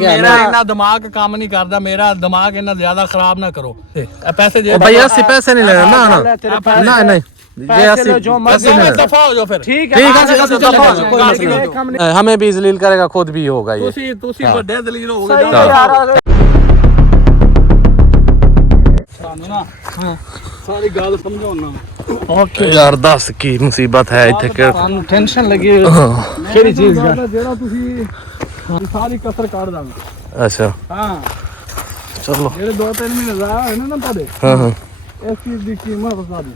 मेरा इतना दिमाग काम नहीं करता, मेरा दिमाग इतना ज्यादा खराब ना करो। पैसे भैया 80 पैसे नहीं लेना ना ना नहीं दफा हो जाओ फिर। ठीक है हमें भी जलील करेगा, खुद भी होगा ये। बड़े दलील हो गए सारी गल समझो ना। ओके यार दस की मुसीबत है इत्थे के टेंशन लगी केड़ी चीज दा जेड़ा तुसी सारी कसर काट दांगे। अच्छा हां चलो जेड़े 2-3 महीने रहा है ना पड़े। हां इस चीज दी कीमत बता दे।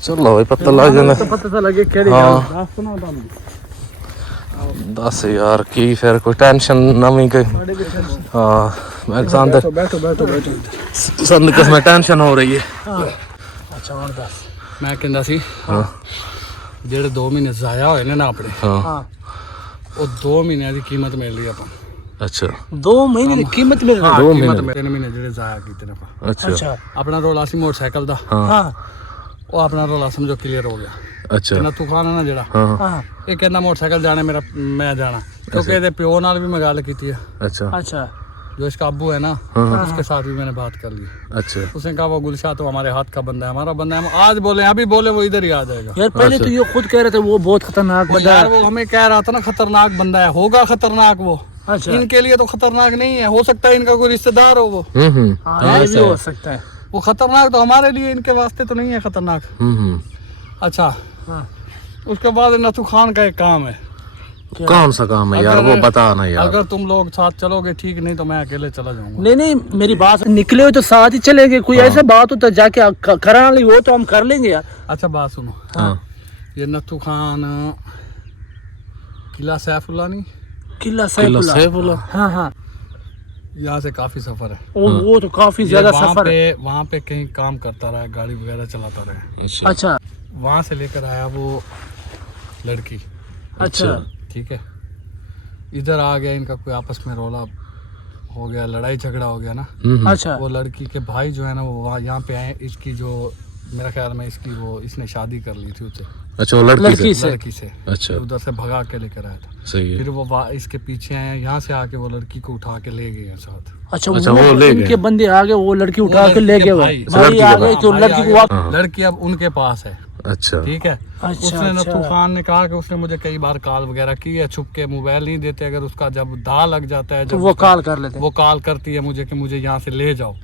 चलो भाई पता लग जाना। पता तो लगे केड़ी गल दस सुना तुम 10 यार की फिर कोई टेंशन नवी के। हां एग्जाम दे बैठो सन किस्म टेंशन हो रही है। अच्छा और दस मैं कहंदा सी हां जेड़े 2 महीने जाया होए ने ना अपने हां वो 2 महीने की कीमत मिल रही है अपन। अच्छा 2 महीने की कीमत मिल रही है। 2 महीने 3 महीने जेड़े जाया कीते ने अपन। अच्छा अपना रोला सी मोटरसाइकिल दा। हां वो अपना रोला समझो क्लियर हो गया। अच्छा ना तूफान है ना जेड़ा हां ये कहना मोटरसाइकिल जाने मेरा मैं जाना क्योंकि ਇਹਦੇ ਪਿਓ ਨਾਲ भी मैं गल की है। अच्छा जो इसका अब्बू है ना उसके साथ भी मैंने बात कर ली। अच्छा उसने कहा वो गुलशाह तो हमारे हाथ का बंदा है, हमारा बंदा है। आज बोले अभी बोले वो इधर ही आ जाएगा। यार पहले तो ये खुद कह रहे थे वो बहुत खतरनाक बंदा है। वो हमें कह रहा था ना खतरनाक बंदा है, होगा खतरनाक वो। अच्छा इनके लिए तो खतरनाक नहीं है, हो सकता है इनका कोई रिश्तेदार हो वो। ये भी हो सकता है। वो खतरनाक तो हमारे लिए इनके वास्ते तो नहीं है खतरनाक। अच्छा उसके बाद नथु खान का एक काम है। कौन सा काम है यार वो बताना यार। अगर तुम लोग साथ चलोगे ठीक, नहीं तो मैं अकेले चला जाऊंगा। नहीं मेरी बात निकले हो तो साथ ही चलेंगे। कोई ऐसा बात हो तो जाके कराना ली हो तो हम कर लेंगे यार। अच्छा बात सुनो ये नथु खान किला सैफुल्ला नहीं किला सैफुल्ला हाँ यहाँ से काफी सफर है। वो तो काफी ज्यादा सफर है। वहाँ पे कहीं काम करता रहा, गाड़ी वगैरह चलाता रहा। अच्छा वहाँ से लेकर आया वो लड़की। अच्छा ठीक है इधर आ गया, इनका कोई आपस में रोला हो गया, लड़ाई झगड़ा हो गया ना। अच्छा वो लड़की के भाई जो है ना वो वहाँ यहाँ पे आए। इसकी जो मेरा ख्याल में इसने शादी कर ली थी उससे। अच्छा वो लड़की से अच्छा उधर से भगा के लेकर आया था। सही है। फिर वो इसके पीछे आए, यहाँ से आके वो लड़की को उठा के ले गए साथ। अच्छा वो ले इनके बंदे आ गए, वो लड़की उठा के ले गए। भाई आ गए तो लड़की को लड़की अब उनके पास है। अच्छा ठीक है उसने नथु खान ने कहा कि उसने मुझे कई बार कॉल वगैरह की है, छुप के मोबाइल नहीं देते। अगर उसका जब दा लग जाता है तो वो कॉल कर लेते, वो कॉल करती है मुझे कि मुझे यहाँ से ले जाओ।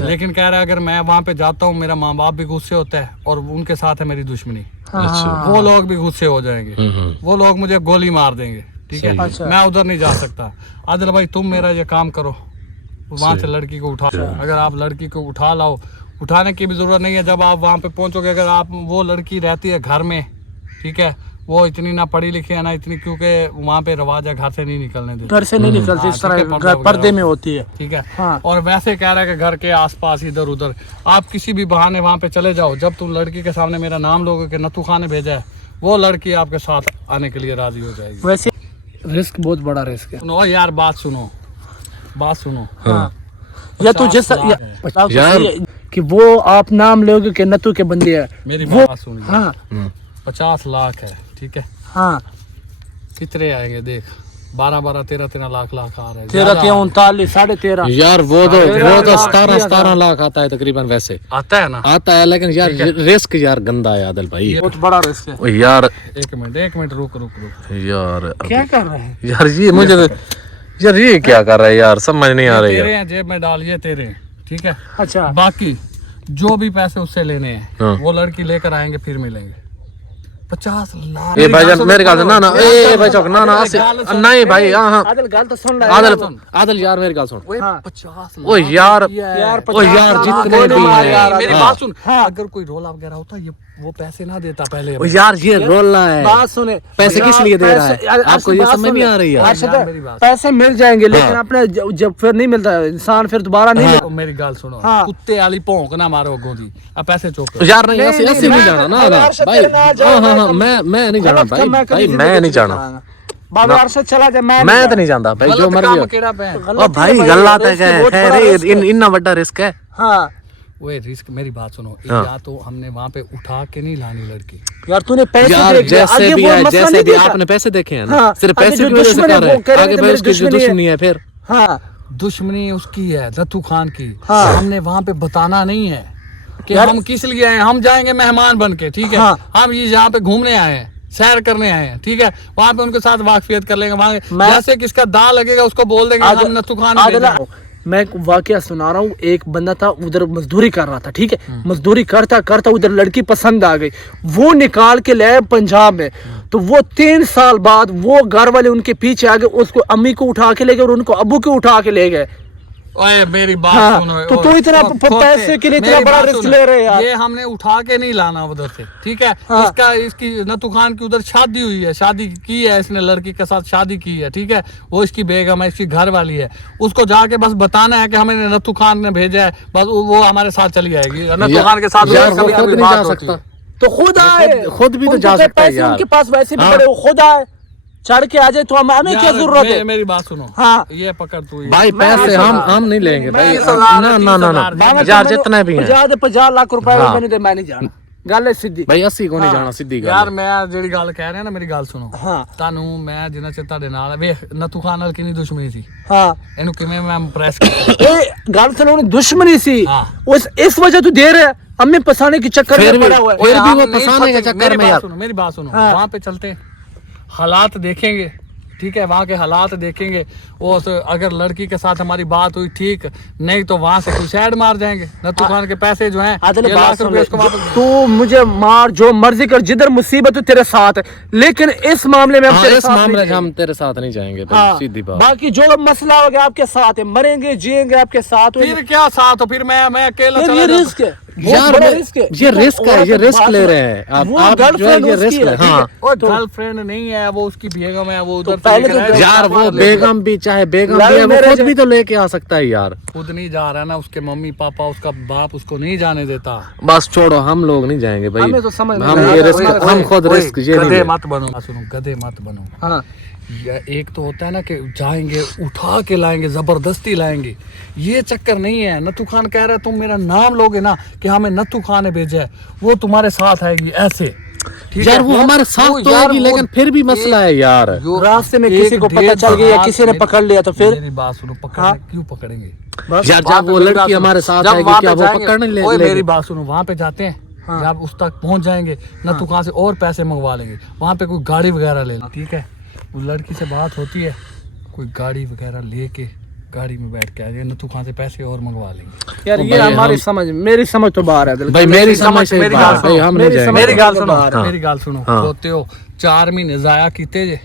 लेकिन कह रहा है अगर मैं वहाँ पे जाता हूँ मेरा माँ बाप भी गुस्से होता है और उनके साथ है मेरी दुश्मनी। वो लोग भी गुस्से हो जाएंगे, वो लोग मुझे गोली मार देंगे। ठीक है मैं उधर नहीं जा सकता। आदिल भाई तुम मेरा ये काम करो, वहाँ से लड़की को उठा। अगर आप लड़की को उठा लाओ, उठाने की भी जरूरत नहीं है। जब आप वहाँ पे पहुँचोगे, अगर आप वो लड़की रहती है घर में, ठीक है वो इतनी ना पढ़ी लिखी है ना इतनी, क्योंकि वहाँ पे रवाज है घर से नहीं निकलने देते, घर से नहीं निकलते, इस तरह पर्दे में होती है। ठीक है और वैसे कह रहा है कि घर के आसपास इधर उधर आप किसी भी बहाने वहाँ पे चले जाओ। जब तुम लड़की के सामने मेरा नाम लोगे कि नथु खान ने भेजा है, वो लड़की आपके साथ आने के लिए राजी हो जाएगी। वैसे रिस्क बहुत बड़ा रिस्क है। सुनो यार बात सुनो या तो जैसा यार कि वो आप नाम लोगे कि नथु के बंदे है। मेरी बात सुनो। हाँ 50 लाख है ठीक है। हाँ कितने आएंगे देख 12 13 लाख आ रहे हैं। 13 39 13.5 यार वो तो 17 लाख आता है तकरीबन। वैसे आता है ना आता है लेकिन यार रिस्क यार गंदा है आदिल भाई, बहुत बड़ा रिस्क है यार। एक मिनट रुक यार क्या कर रहे हैं यार ये मुझे यार ये क्या कर रहा है यार समझ नहीं आ रही है। तेरे जेब में डालिए तेरे ठीक है। अच्छा बाकी जो भी पैसे उससे लेने हैं वो लड़की लेकर आएंगे फिर मिलेंगे। 50 लाख ये भाई मेरे ख्याल से ना ए भाई चौक ना नहीं भाई। हां आदिल गाल तो सुन आदिल यार मेरी गाल सुन। 50 ओ यार जितने भी मेरी बात सुन। अगर कोई रोला वगैरह होता ये वो पैसे ना देता पहले। ओ यार ये रोला है, बात सुने पैसे किस लिए दे रहा है आपको ये समझ नहीं आ रही है। पैसे मिल जाएंगे लेकिन अपने जब फिर नहीं मिलता इंसान फिर दोबारा नहीं। मेरी गाल सुनो कुत्ते वाली भौंक ना मारो गोदी अब पैसे चोक यार नहीं ऐसे नहीं जाना ना भाई। हां मैं नहीं जाना भाई मैं नहीं जाना बाबा अरशद चला जा। मैं तो नहीं जानता भाई जो मर्जी ओ भाई गलत है इतना बड़ा रिस्क है। हां वो रिस्क मेरी बात सुनो या तो हमने वहाँ पे उठा के नहीं लानी लड़की। यार तूने पैसे यार जैसे भी आपने पैसे देखे हैं ना सिर्फ पैसे की वजह से कर रहा है, आगे भाई उसकी दुश्मनी है फिर हाँ दुश्मनी उसकी है, नथु खान की। हाँ। हमने वहाँ पे बताना नहीं है कि हम किस लिए आए। हम जाएंगे मेहमान बन के, ठीक है। हाँ। हम ये यहाँ पे घूमने आए हैं, सैर करने आए हैं, ठीक है। वहाँ पे उनके साथ वाकफियत कर लेंगे। वहाँ जैसे किसका दाग लगेगा उसको बोल देंगे हम नथु खान भेजे हैं। मैं एक वाकया सुना रहा हूँ। एक बंदा था उधर मजदूरी कर रहा था, ठीक है। मजदूरी करता करता उधर लड़की पसंद आ गई, वो निकाल के ले पंजाब में। तो वो 3 साल बाद वो घर वाले उनके पीछे आ गए, उसको अम्मी को उठा के ले गए और उनको अब्बू को उठा के ले गए। ओए मेरी बात हाँ, सुनो। तो तू इतना पैसे के लिए इतना बड़ा रिस्क ले रहे हैं यार। ये हमने उठा के नहीं लाना उधर से, ठीक है। हाँ। इसकी नथु खान की उधर शादी हुई है, शादी की है इसने, लड़की के साथ शादी की है, ठीक है। वो इसकी बेगम है, इसकी घर वाली है। उसको जाके बस बताना है कि हमें नथु खान ने भेजा है, बस वो हमारे साथ चली जाएगी। नथु खान के साथ यार वो खुद नहीं जा सकता, तो खुद आए, खुद भी तो जा सकता है यार। उनके पास वैसे भी बड़े, वो खुद आए, चढ़ के आ जाए, तो हमें क्या जरूरत है। मेरी बात सुनो। हाँ। ये पकड़ तू भाई पैसे हम नहीं लेंगे भाई। ना ना ना ना यार, जितने भी हैं 50 लाख रुपए मैंने दे, मैं नहीं जाना। गल है सीधी भाई, 80 को नहीं जाना, सीधी गल यार। मैं ਜਿਹੜੀ ਗੱਲ ਕਹਿ ਰਿਹਾ ਨਾ, ਮੇਰੀ ਗੱਲ ਸੁਣੋ। ਹਾਂ। ਤੁਹਾਨੂੰ ਮੈਂ ਜਿੰਨਾ ਚਿਰ ਤੁਹਾਡੇ ਨਾਲ ਵੇਖ, ਨਥੂ ਖਾਨ ਨਾਲ ਕਿੰਨੀ ਦੁਸ਼ਮਣੀ ਸੀ, हाँ ਇਹਨੂੰ ਕਿਵੇਂ ਮੈਂ ਇੰਪ੍ਰੈਸ ਕੀਤਾ। ये गल सुनो, दुश्मनी सी हाँ। इस वजह तू दे रहा है, हमें फंसाने के चक्कर फिर में भी- पड़ा हुआ है। फिर भी वो हम नहीं फंसाने के फंसे। चक्कर में मेरी यार। बात सुनो, मेरी बात सुनो। हाँ। वहाँ पे चलते हैं, हालात देखेंगे, ठीक है। वहाँ के हालात देखेंगे। वो अगर लड़की के साथ हमारी बात हुई, ठीक, नहीं तो वहाँ से सुसाइड मार जाएंगे। नथु खान के पैसे जो हैं, आदिल, ये बात लाख सुन रुपए ले, उसको वापस। तू मुझे मार, जो मर्जी कर, जिधर मुसीबत है तेरे साथ है, लेकिन इस मामले में हम हाँ, तेरे इस साथ मामले नहीं में हम तेरे साथ नहीं जाएंगे भाई, हाँ, सीधी बात। बाकी जो मसला हो गया आपके साथ है, मरेंगे जिएंगे आपके साथ। फिर क्या साथ हो, फिर मैं अकेला फिर चला ये जाता। रिस्क है, यार बहुत बड़ा रिस्क है। ये रिस्क है, ये रिस्क ले रहे हैं आप जो है, ये रिस्क ले। हाँ वो गर्लफ्रेंड नहीं है, वो उसकी बेगम है, वो उधर पहले से तो लेकर आएगा। यार, वो बेगम भी चाहे बेगम भी है, वो खुद भी तो लेके आ सकता है यार। खुद नहीं जा रहा ना, उसके मम्मी पापा, उसका बाप उसको नहीं जाने देता। बस छोड़ो, हम लोग नहीं जाएंगे भाई। हमें तो समझ में हम नहीं ये आ रिस्क, रहा। हम खुद रिस्क ये नहीं गधे ले। मत बनो। सुनो, गधे मत बनो। हाँ या एक तो होता है ना कि जाएंगे उठा के लाएंगे, जबरदस्ती लाएंगे, ये चक्कर नहीं है। नथु खान कह रहा है तुम मेरा नाम लोगे ना कि हमें नथु खान ने भेजा है, वो तुम्हारे साथ आएगी ऐसे, ठीक यार है? वो हमारे साथ तो आएगी, लेकिन फिर भी मसला है यार। रास्ते में किसी को पता चल गया, किसी ने पकड़ लिया, तो फिर मेरी बात सुनो, क्यों पकड़ेंगे? यार जब वो लड़की हमारे साथ आएगी, क्या वो पकड़ने ले? मेरी बात सुनो, वहाँ पे जाते हैं, जब उस तक पहुंच जाएंगे, नथु खान से और पैसे मंगवा लेंगे। वहाँ पे कोई गाड़ी वगैरह ले लो, ठीक है। उस लड़की से बात होती है, कोई गाड़ी वगैरह लेके गाड़ी में बैठ के आ जाए, नथु खान से पैसे और मंगवा लेंगे। यार ये हमारी समझ, मेरी समझ तो बाहर है भाई, मेरी समझ से बाहर भाई, हम नहीं जाएंगे। मेरी गाल सुनो, मेरी गाल सुनो। सोते हो 4 महीने जाया कीते जे,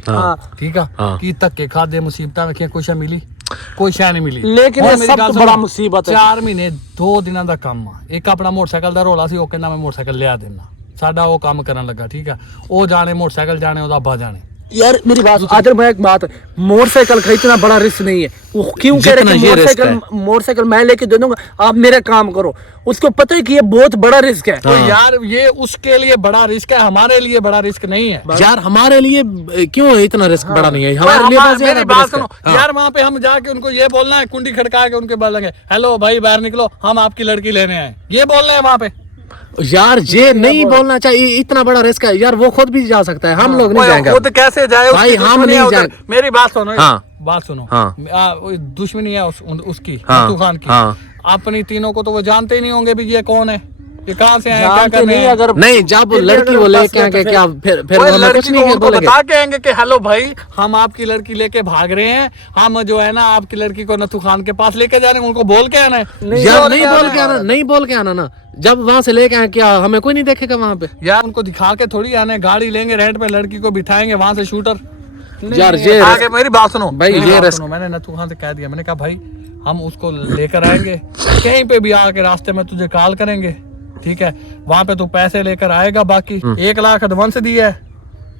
ठीक है, की धक्के खादे, मुसीबतां रखियां, कोई शै मिली, कोई शै नहीं मिली। लेकिन ये सब तो बड़ा मुसीबत है। 4 महीने 2 ਦਿਨਾਂ ਦਾ ਕੰਮ ਆ। ਇੱਕ ਆਪਣਾ ਮੋਟਰਸਾਈਕਲ ਦਾ ਰੋਲਾ ਸੀ, ਉਹ ਕਹਿੰਦਾ ਮੈਂ ਮੋਟਰਸਾਈਕਲ ਲਿਆ ਦੇਣਾ, ਸਾਡਾ ਉਹ ਕੰਮ ਕਰਨ ਲੱਗਾ, ਠੀਕ ਹੈ। ਉਹ ਜਾਣੇ ਮੋਟਰਸਾਈਕਲ ਜਾਣੇ, ਉਹਦਾ ਅੱਬਾ जाने। यार मेरी बात आदर, मैं एक बात, मोटरसाइकिल खरीदना बड़ा रिस्क नहीं है। वो क्यों कह रहे कि मोटरसाइकिल मैं लेके दे दूंगा, आप मेरा काम करो। उसको पता है कि ये बहुत बड़ा रिस्क है। तो यार ये उसके लिए बड़ा रिस्क है, हमारे लिए बड़ा रिस्क नहीं है। यार हमारे लिए क्यों इतना रिस्क बड़ा नहीं है, हमारे लिए बस मेरी बात सुनो यार। वहाँ पे हम जाके उनको ये बोलना है, कुंडी खड़का के उनके बोलेंगे हेलो भाई बाहर निकलो, हम आपकी लड़की लेने आए, ये बोलना है वहाँ पे। यार ये नहीं बोलना चाहिए, इतना बड़ा रिस्क है यार। वो खुद भी जा सकता है, हम लोग नहीं जाएंगे। खुद कैसे जाए भाई, हम नहीं जाएंगे। मेरी बात सुनो, बात सुनो। हाँ। दुश्मनी है उसकी, हाँ। खान की। हाँ। अपनी तीनों को तो वो जानते ही नहीं होंगे भी ये कौन है, ये कहाँ से आए, क्या जानते करने नहीं, हैं। अगर नहीं, जब लड़की वो लेके आएंगे, क्या फिर वो हमें लड़की कुछ को नहीं उनको बोलेंगे? बता के आएंगे कि हेलो भाई हम आपकी लड़की लेके भाग रहे हैं, हम जो है ना आपकी लड़की को नथु खान के पास लेके जा रहे हैं, उनको बोल के आना है। यार नहीं बोल के आना, नहीं बोल के आना ना। जब वहाँ से लेके आए, क्या हमें कोई नहीं देखेगा वहाँ पे? यार उनको दिखा के थोड़ी आना है, गाड़ी लेंगे रेंट पे, लड़की को बिठाएंगे, वहाँ से शूटर। यार ये आगे मेरी बात सुनो भाई, मेरी ये बात रिस्क। सुनो। मैंने नथु खान से कह दिया, मैंने कहा भाई हम उसको लेकर आएंगे, कहीं पे भी आके रास्ते में तुझे कॉल करेंगे, ठीक है। वहां पे तू पैसे लेकर आएगा, बाकी 1 लाख एडवांस दिया है,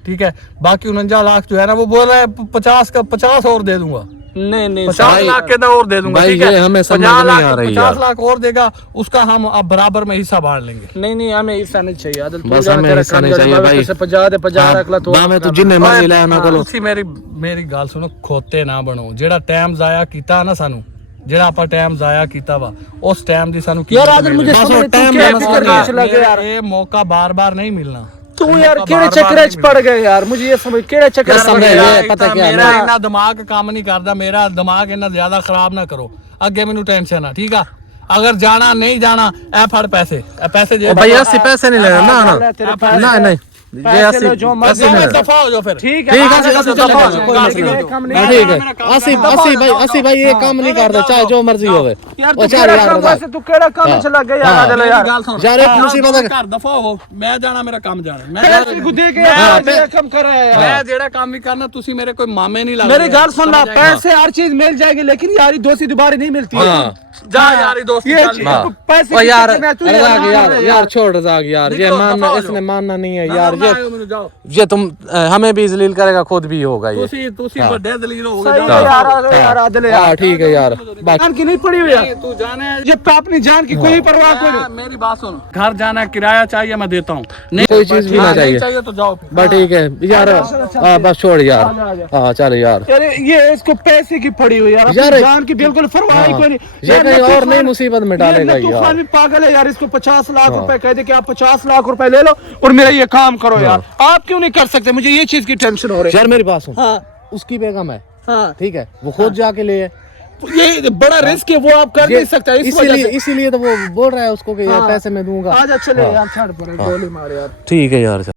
ठीक है। बाकी 49 लाख जो है ना, वो बोल रहा है 50 और दे दूंगा। नहीं 50 लाख के अंदर और दे दूंगा, भाई, ठीक है। ये हमें समझ 50 नहीं लाख, आ रही 50 यार। लाख और देगा, उसका हम अब बराबर में हिस्सा बांट लेंगे। नहीं हमें हिस्सा नहीं चाहिए आदल, बस हमें हिस्सा नहीं चाहिए भाई। 50 रख ला तो मैं तो जिन्ने मर्जी ले आना करो। ਤੁਸੀਂ ਮੇਰੀ ਗੱਲ ਸੁਣੋ, ਖੋਤੇ ਨਾ ਬਣੋ। ਜਿਹੜਾ ਟਾਈਮ ਜ਼ਾਇਆ ਕੀਤਾ ਨਾ ਸਾਨੂੰ, ਜਿਹੜਾ ਆਪਾਂ ਟਾਈਮ ਜ਼ਾਇਆ ਕੀਤਾ ਵਾ, ਉਸ ਟਾਈਮ ਦੀ ਸਾਨੂੰ यार आदल मुझे समझ टाइम क्या देना फिक्र नहीं चला गया यार। ये मौका बार बार नहीं मिलना। तू यार केड़े चक्कर च पड़ गए यार, मुझे ये समझ केड़े चक्कर च पड़ गए यार। पता क्या मेरा इन्ना दिमाग काम नहीं करता, मेरा दिमाग इन्ना ज्यादा खराब ना करो, अगे मैनू टेंशन है, ठीक है। अगर जाना नहीं जाना ए फड़ पैसे, पैसे जे भैया 80 पैसे नहीं लेना ना नहीं ये 80 जो मर्जी दफा हो जाओ फिर। ठीक ठीक है है, 80 चलेगा कोई मसला नहीं, ठीक है 80 भाई ये काम नहीं करता, चाहे जो मर्जी होवे। यार ओ तू चल केड़ा यार काम वैसे तू केड़ा काम च लग गया यार आदल यार। यार एक मुसीबत है, घर दफा हो, मैं जाना मेरा काम जाना, मैं पैसे को दे के यार मेरा काम कर रहा है यार। मैं जेड़ा काम भी करना, तुसी मेरे कोई मामे नहीं लगदे। मेरी गल सुन ला, पैसे हर चीज मिल जाएगी लेकिन यारी दोस्ती दोबारा नहीं मिलती है। हाँ जा यारी दोस्ती ये चल। पैसे ओ यार यार यार छोड़ रजाक यार, ये मानना इसने मानना नहीं है यार, जाओ ये तुम हमें भी जलील करेगा, खुद भी होगा ये। तुसी बड़े दलील हो सही गए। है यार आदल यार। हाँ ठीक है यार, जान की नहीं पड़ी हुई यार, तू जाने ये अपनी जान की कोई परवाह कोई नहीं। मेरी बात सुन, घर जाना किराया चाहिए मैं देता हूँ, नहीं कोई चीज भी ना चाहिए चाहिए तो जाओ फिर। बस ठीक है यार, बस छोड़ यार, हाँ चल यार यार ये इसको पैसे की पड़ी हुई यार, यार, अपनी जान की बिल्कुल परवाह ही कोई नहीं। ये यार, कहीं लतीफ और नई खान- मुसीबत में डालेगा ये लतीफ यार। खान भी पागल है यार, इसको 50 लाख रुपए कह दे कि आप 50 लाख रुपए ले लो और मेरा ये काम करो यार। आप क्यों नहीं कर सकते, मुझे ये चीज की टेंशन हो रही है। यार मेरी बात सुन, हाँ उसकी बेगम है, हाँ, ठीक है, वो खुद जाके ले है, ये बड़ा रिस्क है, वो आप कर नहीं सकते इस वजह से। इसीलिए तो वो बोल रहा है उसको कि यार पैसे मैं दूंगा। आजा चले यार, छाड़ पर गोली मार यार। ठीक है यार।